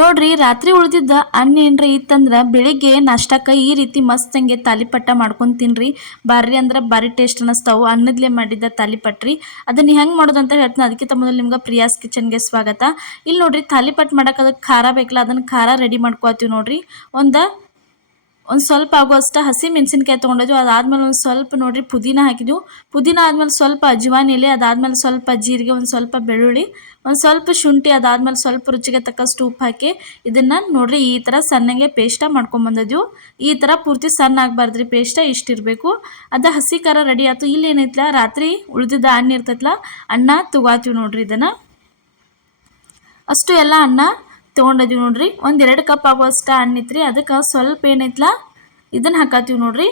ನೋಡ್ರಿ ರಾತ್ರಿ ಉಳಿದಿದ್ದ ಅನ್ನ ಏನ್ರ ಇತ್ತಂದ್ರ ಬೆಳಿಗ್ಗೆ ನಾಷ್ಟಕ್ಕ ಈ ರೀತಿ ಮಸ್ತಂಗೆ ತಾಲಿಪಟ್ಟ ಮಾಡ್ಕೊಂಡು ತಿನ್ರಿ. ಬಾರಿ ಅಂದ್ರೆ ಬಾರಿ ಟೇಸ್ಟ್ ಅನ್ನಿಸ್ತಾವು. ಅನ್ನದ್ಲೆ ಮಾಡಿದ್ದ ತಾಲಿಪಟ್ರಿ. ಅದನ್ನ ಹೆಂಗೆ ಮಾಡೋದು ಅಂತ ಹೇಳ್ತೀನಿ. ಅದಕ್ಕಿಂತ ಮೊದಲು ನಿಮ್ಗೆ ಪ್ರಿಯಾಸ್ ಕಿಚನ್ಗೆ ಸ್ವಾಗತ. ಇಲ್ಲಿ ನೋಡ್ರಿ ತಾಲಿಪಟ್ ಮಾಡಕ್ಕೆ ಅದಕ್ಕೆ ಖಾರ ಬೇಕಲ್ಲ, ಅದನ್ನ ಖಾರ ರೆಡಿ ಮಾಡ್ಕೋತೀವಿ ನೋಡ್ರಿ. ಒಂದು ಸ್ವಲ್ಪ ಆಗುವಷ್ಟು ಹಸಿ ಮೆಣಸಿನ್ಕಾಯಿ ತೊಗೊಂಡಿದ್ವಿ. ಅದಾದ್ಮೇಲೆ ಒಂದು ಸ್ವಲ್ಪ ನೋಡ್ರಿ ಪುದೀನ ಹಾಕಿದ್ವು. ಪುದೀನ ಆದ್ಮೇಲೆ ಸ್ವಲ್ಪ ಅಜ್ವಾನ್ ಎಲೆ, ಅದಾದ್ಮೇಲೆ ಸ್ವಲ್ಪ ಜೀರಿಗೆ, ಒಂದು ಸ್ವಲ್ಪ ಬೆಳ್ಳುಳ್ಳಿ, ಒಂದು ಸ್ವಲ್ಪ ಶುಂಠಿ, ಅದಾದ್ಮೇಲೆ ಸ್ವಲ್ಪ ರುಚಿಗೆ ತಕ್ಕಷ್ಟು ಉಪ್ಪು ಹಾಕಿ ಇದನ್ನ ನೋಡ್ರಿ ಈ ಥರ ಸಣ್ಣಗೆ ಪೇಸ್ಟ ಮಾಡ್ಕೊಂಬಂದಿದ್ವು. ಈ ಥರ ಪೂರ್ತಿ ಸಣ್ಣ ಆಗಬಾರ್ದ್ರಿ, ಪೇಸ್ಟ ಇಷ್ಟಿರಬೇಕು. ಅದು ಹಸಿ ಖಾರ ರೆಡಿ ಆಯ್ತು. ಇಲ್ಲಿ ಏನೈತಲ್ಲ ರಾತ್ರಿ ಉಳಿದಿದ್ದ ಅನ್ನ ಇರ್ತೈತಲ್ಲ, ಅನ್ನ ತಗೋತೀವಿ ನೋಡ್ರಿ. ಇದನ್ನು ಅಷ್ಟು ಎಲ್ಲ ಅನ್ನ ತೊಗೊಂಡಿದ್ವಿ ನೋಡ್ರಿ. ಒಂದು 2 ಕಪ್ ಆಗುವಷ್ಟು ಅನ್ನ ಇತ್ರಿ. ಅದಕ್ಕೆ ಸ್ವಲ್ಪ ಏನೈತಲ್ಲ ಇದನ್ನು ಹಾಕತ್ತೀವಿ ನೋಡ್ರಿ.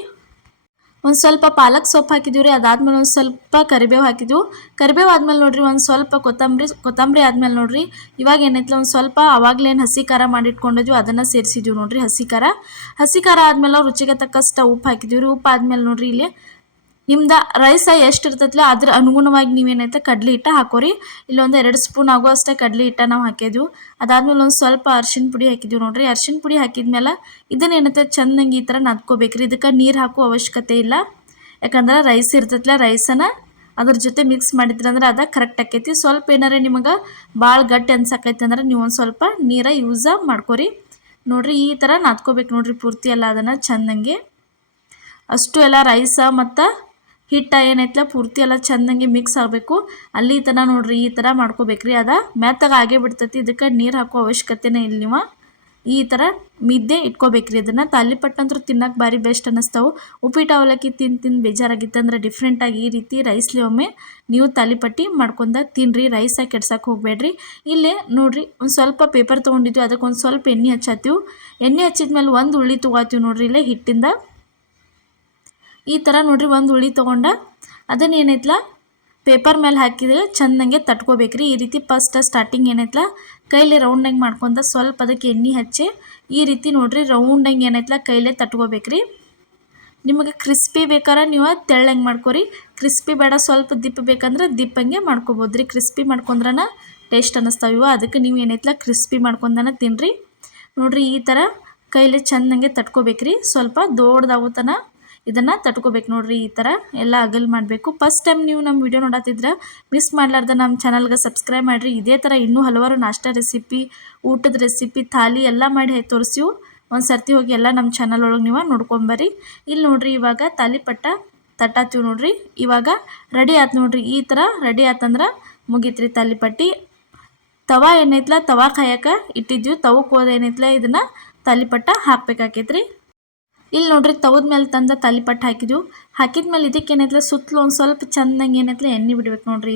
ಒಂದು ಸ್ವಲ್ಪ ಪಾಲಕ್ ಸೊಪ್ಪು ಹಾಕಿದ್ವಿ ರೀ. ಅದಾದ್ಮೇಲೆ ಒಂದು ಸ್ವಲ್ಪ ಕರಿಬೇವು ಹಾಕಿದ್ವು. ಕರಿಬೇವು ಆದ್ಮೇಲೆ ನೋಡ್ರಿ ಒಂದು ಸ್ವಲ್ಪ ಕೊತ್ತಂಬರಿ ಆದ್ಮೇಲೆ ನೋಡ್ರಿ ಇವಾಗ ಏನೈತಲ್ಲ ಒಂದು ಸ್ವಲ್ಪ ಅವಾಗ್ಲೇನು ಹಸಿ ಖಾರ ಮಾಡಿಟ್ಕೊಂಡಿದ್ವಿ ಅದನ್ನು ಸೇರಿಸಿದ್ವಿ ನೋಡ್ರಿ. ಹಸಿ ಖಾರ ಆದ್ಮೇಲೆ ರುಚಿಗೆ ತಕ್ಕಷ್ಟು ಉಪ್ಪು ಹಾಕಿದ್ವಿ ರೀ. ಉಪ್ಪು ಆದ್ಮೇಲೆ ನೋಡ್ರಿ ಇಲ್ಲಿ ನಿಮ್ದು ರೈಸ್ ಎಷ್ಟು ಇರ್ತೈತಲ್ಲ ಅದ್ರ ಅನುಗುಣವಾಗಿ ನೀವೇನೈತೆ ಕಡ್ಲೆ ಹಿಟ್ಟು ಹಾಕೋರಿ. ಇಲ್ಲೊಂದು 2 ಸ್ಪೂನ್ ಆಗುವಷ್ಟೇ ಕಡ್ಲೆ ಹಿಟ್ಟ ನಾವು ಹಾಕಿದ್ವಿ. ಅದಾದ್ಮೇಲೆ ಒಂದು ಸ್ವಲ್ಪ ಅರ್ಶಿಣ ಪುಡಿ ಹಾಕಿದ್ವಿ ನೋಡ್ರಿ. ಅರ್ಶಿಣ ಪುಡಿ ಹಾಕಿದ್ಮೇಲೆ ಇದನ್ನ ಏನೈತೆ ಚೆನ್ನಾಗಿ ಈ ಥರ ನಾದ್ಕೋಬೇಕ್ರಿ. ಇದಕ್ಕೆ ನೀರು ಹಾಕೋ ಅವಶ್ಯಕತೆ ಇಲ್ಲ, ಯಾಕಂದ್ರೆ ರೈಸ್ ಇರ್ತೈತಲ್ಲ ರೈಸನ್ನು ಅದ್ರ ಜೊತೆ ಮಿಕ್ಸ್ ಮಾಡಿದ್ರಂದ್ರೆ ಅದು ಕರೆಕ್ಟ್ ಆಕೈತಿ. ಸ್ವಲ್ಪ ಏನಾರ ನಿಮಗೆ ಭಾಳ ಗಟ್ಟಿ ಅನ್ಸಕೈತಿ ಅಂದ್ರೆ ನೀವು ಒಂದು ಸ್ವಲ್ಪ ನೀರ ಯೂಸ ಮಾಡ್ಕೊರಿ ನೋಡ್ರಿ. ಈ ಥರ ನಾದ್ಕೋಬೇಕು ನೋಡ್ರಿ ಪೂರ್ತಿ ಎಲ್ಲ ಅದನ್ನು ಚೆನ್ನಾಗಿ. ಅಷ್ಟು ಎಲ್ಲ ರೈಸ ಮತ್ತು ಹಿಟ್ಟು ಏನೈತಲ್ಲ ಪೂರ್ತಿ ಎಲ್ಲ ಚೆನ್ನಾಗಿ ಮಿಕ್ಸ್ ಆಗಬೇಕು. ಅಲ್ಲಿ ತನಕ ನೋಡ್ರಿ ಈ ಥರ ಮಾಡ್ಕೋಬೇಕ್ರಿ. ಅದು ಮೆತ್ತಗೆ ಆಗೇ ಬಿಡ್ತೈತಿ. ಇದಕ್ಕೆ ನೀರು ಹಾಕೋ ಅವಶ್ಯಕತೆನೇ ಇಲ್ಲ. ನೀವು ಈ ಥರ ಮಿದ್ದೆ ಇಟ್ಕೋಬೇಕ್ರಿ. ಇದನ್ನು ತಾಲಿಪಟ್ಟು ಅಂತೂ ತಿನ್ನಕ್ಕೆ ಭಾರಿ ಬೆಸ್ಟ್ ಅನ್ನಿಸ್ತಾವೆ. ಉಪ್ಪಿಟ್ಟು ಅವಲಕ್ಕಿ ತಿಂದು ಬೇಜಾರಾಗಿತ್ತಂದ್ರೆ ಡಿಫ್ರೆಂಟಾಗಿ ಈ ರೀತಿ ರೈಸ್ಲಿ ಒಮ್ಮೆ ನೀವು ತಾಲಿಪಟ್ಟಿ ಮಾಡ್ಕೊಂಡ ತಿನ್ನಿರಿ. ರೈಸಾಗಿ ಕೆಡ್ಸಕ್ಕೆ ಹೋಗಬೇಡ್ರಿ. ಇಲ್ಲೇ ನೋಡ್ರಿ ಒಂದು ಸ್ವಲ್ಪ ಪೇಪರ್ ತೊಗೊಂಡಿದ್ವಿ, ಅದಕ್ಕೆ ಒಂದು ಸ್ವಲ್ಪ ಎಣ್ಣೆ ಹಚ್ಚಾತೀವಿ. ಎಣ್ಣೆ ಹಚ್ಚಿದ್ಮೇಲೆ ಒಂದು ಉಳ್ಳಿ ತೊಗೋತೀವಿ ನೋಡ್ರಿ. ಇಲ್ಲೇ ಹಿಟ್ಟಿಂದ ಈ ಥರ ನೋಡ್ರಿ ಒಂದು ಉಳ್ಳಿ ತೊಗೊಂಡ ಅದನ್ನು ಏನೈತಲ್ಲ ಪೇಪರ್ ಮೇಲೆ ಹಾಕಿದ್ರೆ ಚೆನ್ನಾಗೆ ತಟ್ಕೋಬೇಕ್ರಿ. ಈ ರೀತಿ ಫಸ್ಟ್ ಸ್ಟಾರ್ಟಿಂಗ್ ಏನೈತಲ್ಲ ಕೈಲಿ ರೌಂಡಾಗಿ ಮಾಡ್ಕೊಂತ ಸ್ವಲ್ಪ ಅದಕ್ಕೆ ಎಣ್ಣೆ ಹಚ್ಚಿ ಈ ರೀತಿ ನೋಡ್ರಿ ರೌಂಡಾಗಿ ಏನೈತಲ್ಲ ಕೈಲೇ ತಟ್ಕೋಬೇಕ್ರಿ. ನಿಮಗೆ ಕ್ರಿಸ್ಪಿ ಬೇಕಾರೆ ನೀವು ತೆಳ್ಳಂಗೆ ಮಾಡ್ಕೊರಿ. ಕ್ರಿಸ್ಪಿ ಬೇಡ ಸ್ವಲ್ಪ ದಿಪ್ಪ ಬೇಕಂದ್ರೆ ದಿಪ್ಪಂಗೆ ಮಾಡ್ಕೊಬೋದ್ರಿ. ಕ್ರಿಸ್ಪಿ ಮಾಡ್ಕೊಂಡ್ರನ ಟೇಸ್ಟ್ ಅನ್ನಿಸ್ತಾವ ಇವು. ಅದಕ್ಕೆ ನೀವು ಏನೈತಲ್ಲ ಕ್ರಿಸ್ಪಿ ಮಾಡ್ಕೊಂಡನ ತಿನ್ನಿರಿ ನೋಡ್ರಿ. ಈ ಥರ ಕೈಲೇ ಚೆನ್ನಾಗೆ ತಟ್ಕೋಬೇಕ್ರಿ. ಸ್ವಲ್ಪ ದೊಡ್ಡದಾಗೋತನ ಇದನ್ನು ತಟ್ಕೋಬೇಕು ನೋಡ್ರಿ. ಈ ಥರ ಎಲ್ಲ ಅಗಲ್ ಮಾಡಬೇಕು. ಫಸ್ಟ್ ಟೈಮ್ ನೀವು ನಮ್ಮ ವಿಡಿಯೋ ನೋಡತ್ತಿದ್ರೆ ಮಿಸ್ ಮಾಡಲಾರ್ದ ನಮ್ಮ ಚಾನಲ್ಗೆ ಸಬ್ಸ್ಕ್ರೈಬ್ ಮಾಡಿರಿ. ಇದೇ ಥರ ಇನ್ನೂ ಹಲವಾರು ನಾಷ್ಟಾ ರೆಸಿಪಿ, ಊಟದ ರೆಸಿಪಿ, ಥಾಲಿ ಎಲ್ಲ ಮಾಡಿ ತೋರಿಸಿವು. ಒಂದು ಸರ್ತಿ ಹೋಗಿ ಎಲ್ಲ ನಮ್ಮ ಚಾನಲ್ ಒಳಗೆ ನೀವು ನೋಡ್ಕೊಂಬರ್ರಿ. ಇಲ್ಲಿ ನೋಡ್ರಿ ಇವಾಗ ತಾಲಿಪಟ್ಟ ತಟ್ಟಾತೀವಿ ನೋಡ್ರಿ. ಇವಾಗ ರೆಡಿ ಆಯ್ತು ನೋಡ್ರಿ. ಈ ಥರ ರೆಡಿ ಆತಂದ್ರೆ ಮುಗೀತ್ರಿ ತಾಲಿಪಟ್ಟಿ. ತವಾ ಏನೈತಲ್ಲ ತವಾ ಕಾಯಕ್ಕೆ ಇಟ್ಟಿದ್ವಿ. ತವಕ್ಕೆ ಹೋದ ಏನೈತಲ್ಲ ಇದನ್ನು ತಾಲಿಪಟ್ಟ ಹಾಕ್ಬೇಕಾಕೈತ್ರಿ. ಇಲ್ಲಿ ನೋಡ್ರಿ ತವದ ಮೇಲೆ ತಂದ ತಾಲಿಪಟ್ಟು ಹಾಕಿದ್ಮೇಲೆ ಇದಕ್ಕೆ ಏನೈತಲ್ಲ ಸುತ್ತಲೂ ಒಂದು ಸ್ವಲ್ಪ ಚೆನ್ನಾಗಿ ಏನೈತಲ್ಲ ಎಣ್ಣೆ ಬಿಡ್ಬೇಕು ನೋಡ್ರಿ.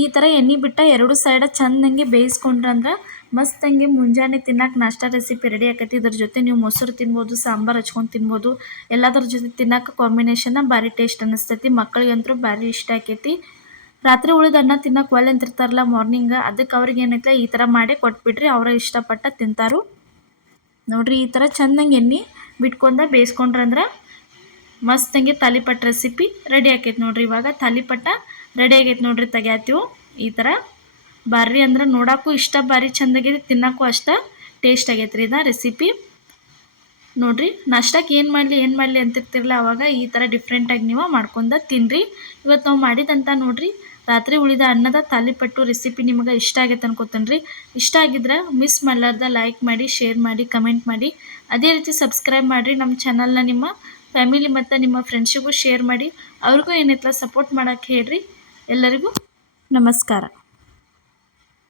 ಈ ಥರ ಎಣ್ಣೆ ಬಿಟ್ಟ 2 ಸೈಡ ಚೆನ್ನಾಗಿ ಬೇಯಿಸ್ಕೊಂಡ್ರಂದ್ರೆ ಮಸ್ತಂಗೆ ಮುಂಜಾನೆ ತಿನ್ನಕ್ಕೆ ನಾಷ್ಟಾ ರೆಸಿಪಿ ರೆಡಿ ಆಕೈತಿ. ಇದ್ರ ಜೊತೆ ನೀವು ಮೊಸರು ತಿನ್ಬೋದು, ಸಾಂಬಾರು ಹಚ್ಕೊಂಡು ತಿನ್ಬೋದು. ಎಲ್ಲದ್ರ ಜೊತೆ ತಿನ್ನಕ್ಕೆ ಕಾಂಬಿನೇಷನ್ನ ಭಾರಿ ಟೇಸ್ಟ್ ಅನ್ನಿಸ್ತೈತಿ. ಮಕ್ಕಳಿಗಂತೂ ಭಾರಿ ಇಷ್ಟ ಆಕೈತಿ. ರಾತ್ರಿ ಉಳಿದ ಅನ್ನ ತಿನ್ನಕ್ಕೆ ಒಳ್ಳೆ ಅಂತಿರ್ತಾರಲ್ಲ ಮಾರ್ನಿಂಗ್, ಅದಕ್ಕೆ ಅವ್ರಿಗೆ ಏನೈತಲ್ಲ ಈ ಥರ ಮಾಡಿ ಕೊಟ್ಬಿಟ್ರಿ ಅವರ ಇಷ್ಟಪಟ್ಟ ತಿಂತಾರು ನೋಡ್ರಿ. ಈ ಥರ ಚೆನ್ನಾಗಿ ಎಣ್ಣೆ ಬಿಟ್ಕೊಂಡ ಬೇಯಿಸ್ಕೊಂಡ್ರಂದ್ರೆ ಮಸ್ತಂಗೆ ತಾಲಿಪಟ್ಟು ರೆಸಿಪಿ ರೆಡಿ ಆಕೈತೆ ನೋಡ್ರಿ. ಇವಾಗ ತಾಲಿಪಟ್ಟ ರೆಡಿ ಆಗೈತೆ ನೋಡ್ರಿ. ತೆಗ್ಯಾತೀವಿ ಈ ಥರ ಭಾರಿ ಅಂದ್ರೆ ನೋಡೋಕ್ಕೂ ಇಷ್ಟ ಭಾರಿ ಚೆಂದಾಗೈತಿ, ತಿನ್ನೋಕ್ಕೂ ಅಷ್ಟ ಟೇಸ್ಟ್ ಆಗೈತೆ ರೀ ಇದು ರೆಸಿಪಿ ನೋಡ್ರಿ. ನಾಷ್ಟಕ್ಕೆ ಏನು ಮಾಡಲಿ ಅಂತಿರ್ತಿರಲ್ಲ ಅವಾಗ ಈ ಥರ ಡಿಫ್ರೆಂಟಾಗಿ ನೀವು ಮಾಡ್ಕೊಂಡ ತಿನ್ನಿರಿ. ಇವತ್ತು ನಾವು ಮಾಡಿದಂಥ ನೋಡ್ರಿ ರಾತ್ರಿ ಉಳಿದ ಅನ್ನದ ತಾಲಿಪಟ್ಟು ರೆಸಿಪಿ ನಿಮಗೆ ಇಷ್ಟ ಆಗೈತೆ ಅನ್ಕೋತೇನೆ. ಇಷ್ಟ ಆಗಿದ್ರೆ ಮಿಸ್ ಮಾಡಲಾರ್ದ ಲೈಕ್ ಮಾಡಿ, ಶೇರ್ ಮಾಡಿ, ಕಮೆಂಟ್ ಮಾಡಿ. ಅದೇ ರೀತಿ ಸಬ್ಸ್ಕ್ರೈಬ್ ಮಾಡಿರಿ. ನಮ್ಮ ಚಾನಲ್ನ ನಿಮ್ಮ ಫ್ಯಾಮಿಲಿ ಮತ್ತು ನಿಮ್ಮ ಫ್ರೆಂಡ್ಸಿಗೂ ಶೇರ್ ಮಾಡಿ. ಅವ್ರಿಗೂ ಏನೈತಲ್ಲ ಸಪೋರ್ಟ್ ಮಾಡೋಕ್ಕೆ ಹೇಳ್ರಿ. ಎಲ್ಲರಿಗೂ ನಮಸ್ಕಾರ.